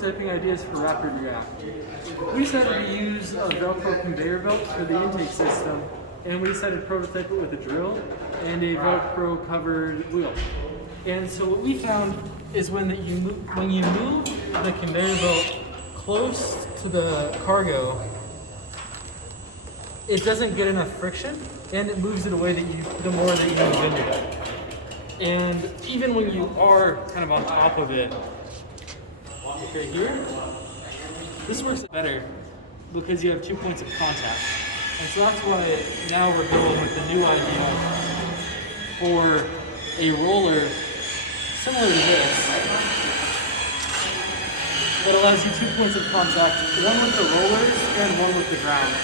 prototyping ideas for Rapid React. We decided to use a Velcro conveyor belt for the intake system, and we decided to prototype it with a drill and a Velcro covered wheel. And so what we found is when you move the conveyor belt close to the cargo, it doesn't get enough friction, and it moves it away the more that you move into it. And even when you are kind of on top of it, like right here, this works better because you have 2 points of contact. And so that's why now we're going with the new idea for a roller similar to this that allows you 2 points of contact, one with the rollers and one with the ground.